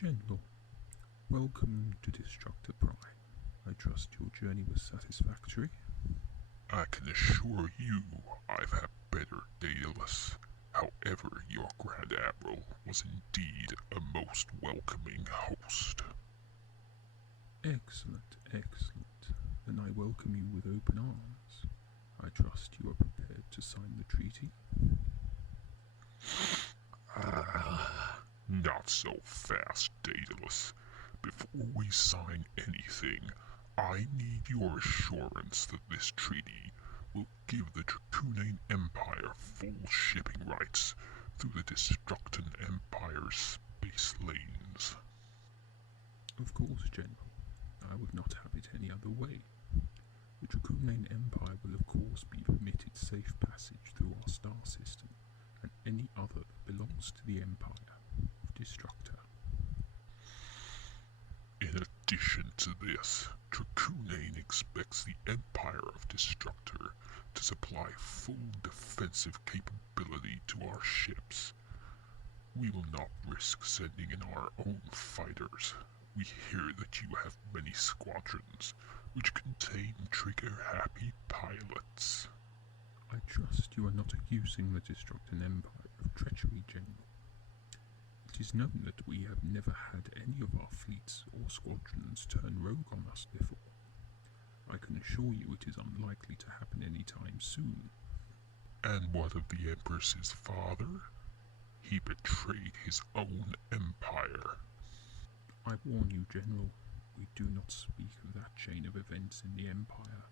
General, welcome to Distructa Prime. I trust your journey was satisfactory. I can assure you I've had better Daedalus. However, your Grand Admiral was indeed a most welcoming host. Excellent, excellent. Then I welcome you with open arms. I trust you are prepared to sign the treaty. Not so fast, Daedalus. Before we sign anything, I need your assurance that this treaty will give the Dracunane Empire full shipping rights through the Distructan Empire's space lanes. Of course, General. I would not have it any other way. The Dracunane Empire will of course be permitted safe passage through our star system and any other that belongs to the Empire of Distructa. In addition to this, Dracunane expects the Empire of Distructa to supply full defensive capability to our ships. We will not risk sending in our own fighters. We hear that you have many squadrons, which contain trigger-happy pilots. I trust you are not accusing the Distructan Empire of treachery, General. It is known that we have never had any of our fleets or squadrons turn rogue on us before. I can assure you it is unlikely to happen any time soon. And what of the Empress's father? He betrayed his own empire. I warn you, General, we do not speak of that chain of events in the Empire.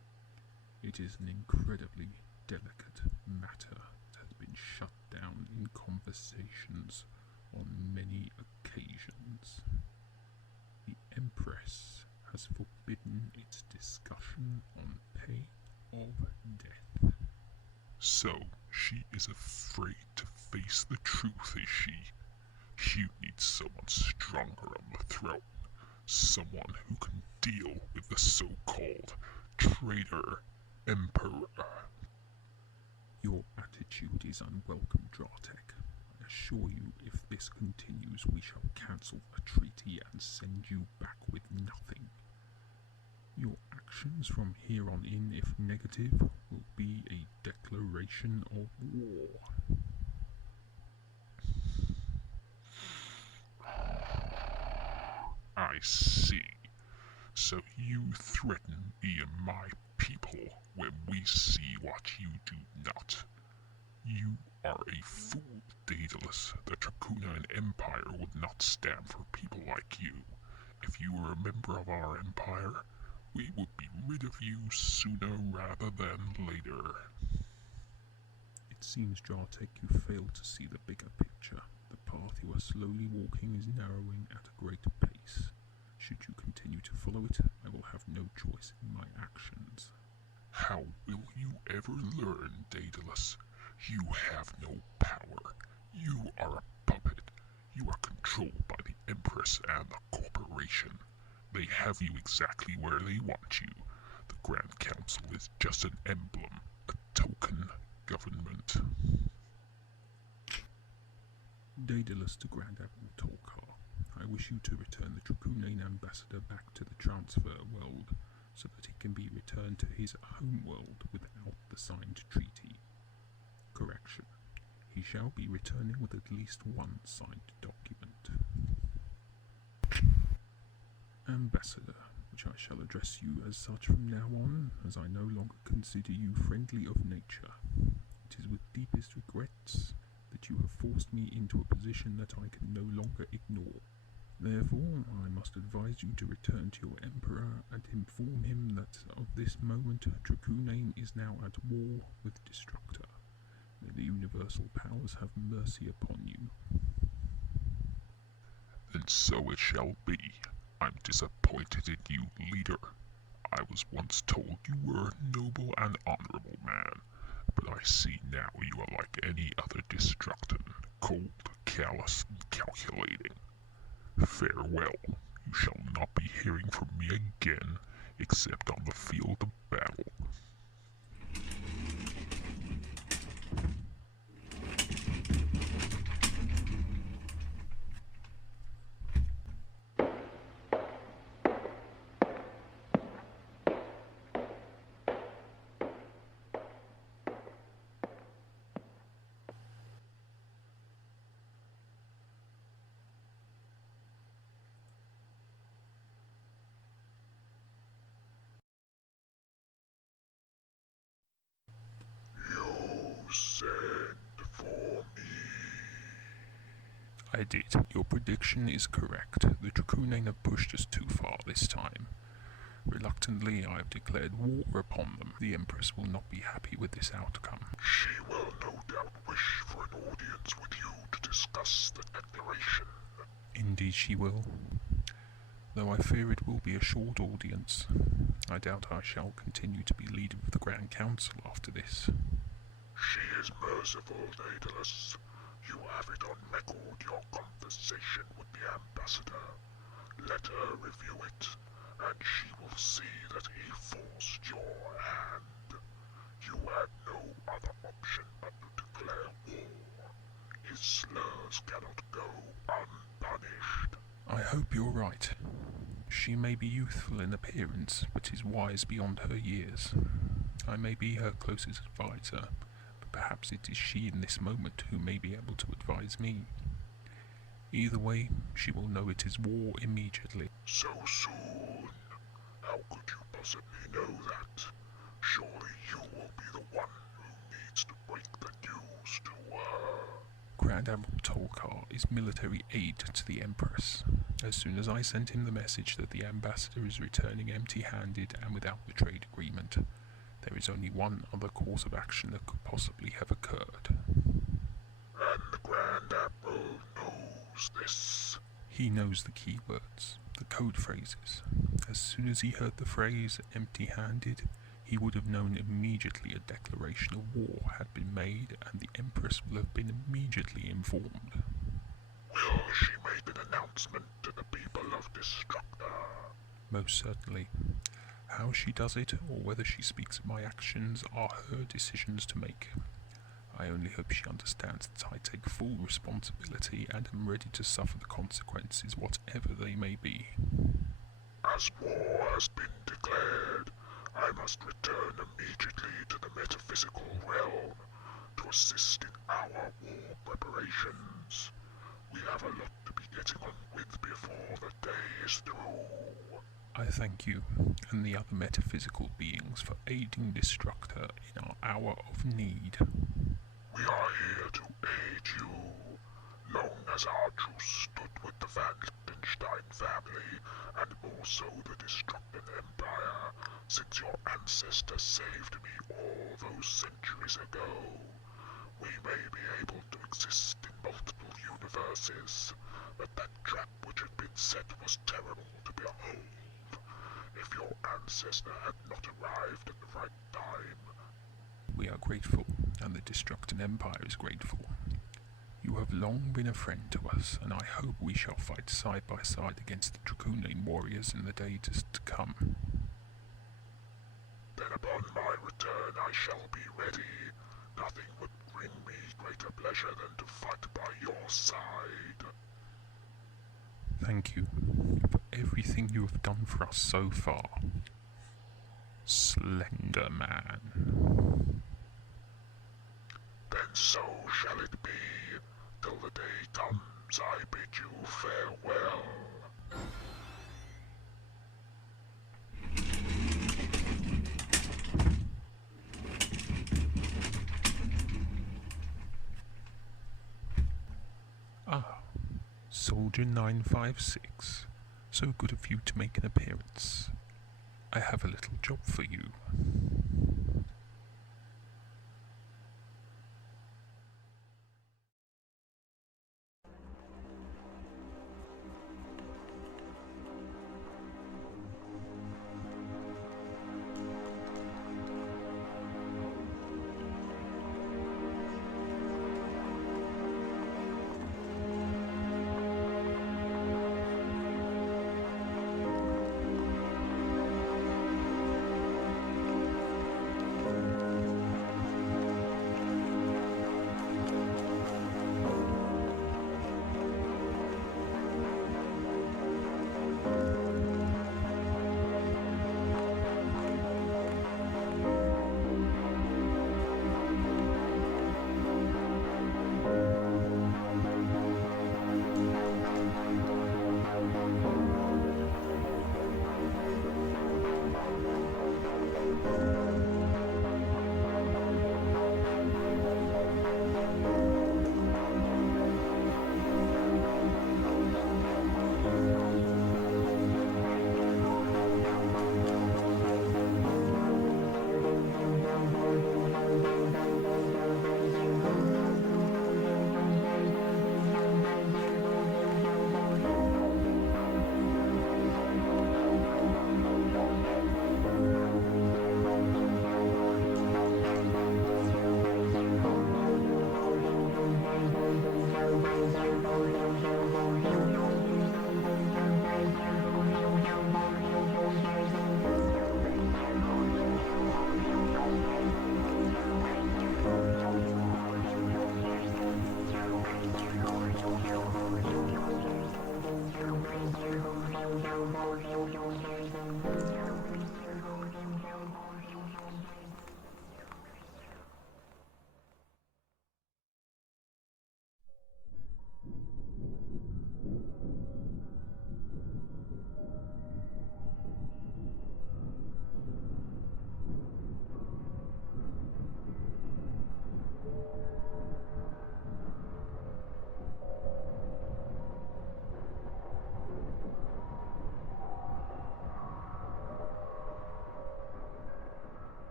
It is an incredibly delicate matter that has been shut down in conversations on many occasions. The Empress has forbidden its discussion on pain of death. So, she is afraid to face the truth, is she? You need someone stronger on the throne. Someone who can deal with the so-called traitor Emperor. Your attitude is unwelcome, Dratek. I assure you, if this continues, we shall cancel the treaty and send you back with nothing. Your actions from here on in, if negative, will be a declaration of war. I see. So you threaten me and my people when we see what you do not. You are a fool, Daedalus. The Dracunane Empire would not stand for people like you. If you were a member of our empire, we would be rid of you sooner rather than later. It seems, Dratek, you fail to see the bigger picture. The path you are slowly walking is narrowing at a great pace. Should you continue to follow it, I will have no choice in my actions. How will you ever learn, Daedalus? You have no power. You are a puppet. You are controlled by the Empress and the Corporation. They have you exactly where they want you. The Grand Council is just an emblem, a token government. Daedalus to Grand Admiral Tolkar. I wish you to return the Dracunane ambassador back to the transfer world, so that he can be returned to his home world without the signed treaty. Correction. He shall be returning with at least one signed document. Ambassador, which I shall address you as such from now on, as I no longer consider you friendly of nature. It is with deepest regrets that you have forced me into a position that I can no longer ignore. Therefore, I must advise you to return to your Emperor and inform him that of this moment Dracunane is now at war with Distructa. May the universal powers have mercy upon you. Then so it shall be. I'm disappointed in you, leader. I was once told you were a noble and honorable man, but I see now you are like any other Distructan, cold, callous, and calculating. Farewell. You shall not be hearing from me again, except on the field of battle. I did. Your prediction is correct. The Dracunane have pushed us too far this time. Reluctantly, I have declared war upon them. The Empress will not be happy with this outcome. She will no doubt wish for an audience with you to discuss the declaration. Indeed she will. Though I fear it will be a short audience. I doubt I shall continue to be leader of the Grand Council after this. She is merciful, Daedalus. You have it on record, your conversation with the ambassador. Let her review it, and she will see that he forced your hand. You had no other option but to declare war. His slurs cannot go unpunished. I hope you're right. She may be youthful in appearance, but is wise beyond her years. I may be her closest advisor, but perhaps it is she in this moment who may be able to advise me. Either way, she will know it is war immediately. So soon? How could you possibly know that? Surely you will be the one who needs to break the news to her. Grand Admiral Tolkar is military aid to the Empress. As soon as I sent him the message that the ambassador is returning empty-handed and without the trade agreement, there is only one other course of action that could possibly have occurred. And the Grand Admiral knows this. He knows the key words, the code phrases. As soon as he heard the phrase empty-handed, he would have known immediately a declaration of war had been made, and the Empress will have been immediately informed. Will she make an announcement to the people of Distructa? Most certainly. How she does it, or whether she speaks of my actions, are her decisions to make. I only hope she understands that I take full responsibility and am ready to suffer the consequences, whatever they may be. As war has been declared, I must return immediately to the metaphysical realm to assist in our war preparations. We have a lot to be getting on with before the day is through. I thank you, and the other metaphysical beings, for aiding Distructa in our hour of need. We are here to aid you. Long as our truce stood with the Van Liechtenstein family, and more so the Destructan Empire, since your ancestor saved me all those centuries ago, we may be able to exist in multiple universes, but that trap which had been set was terrible to behold. If your ancestor had not arrived at the right time. We are grateful, and the Destructan Empire is grateful. You have long been a friend to us, and I hope we shall fight side by side against the Dracunane warriors in the days to come. Then upon my return I shall be ready. Nothing would bring me greater pleasure than to fight by your side. Thank you for everything you have done for us so far, Slender Man. Then so shall it be. Till the day comes, I bid you farewell. Ah, Soldier 956. So good of you to make an appearance. I have a little job for you.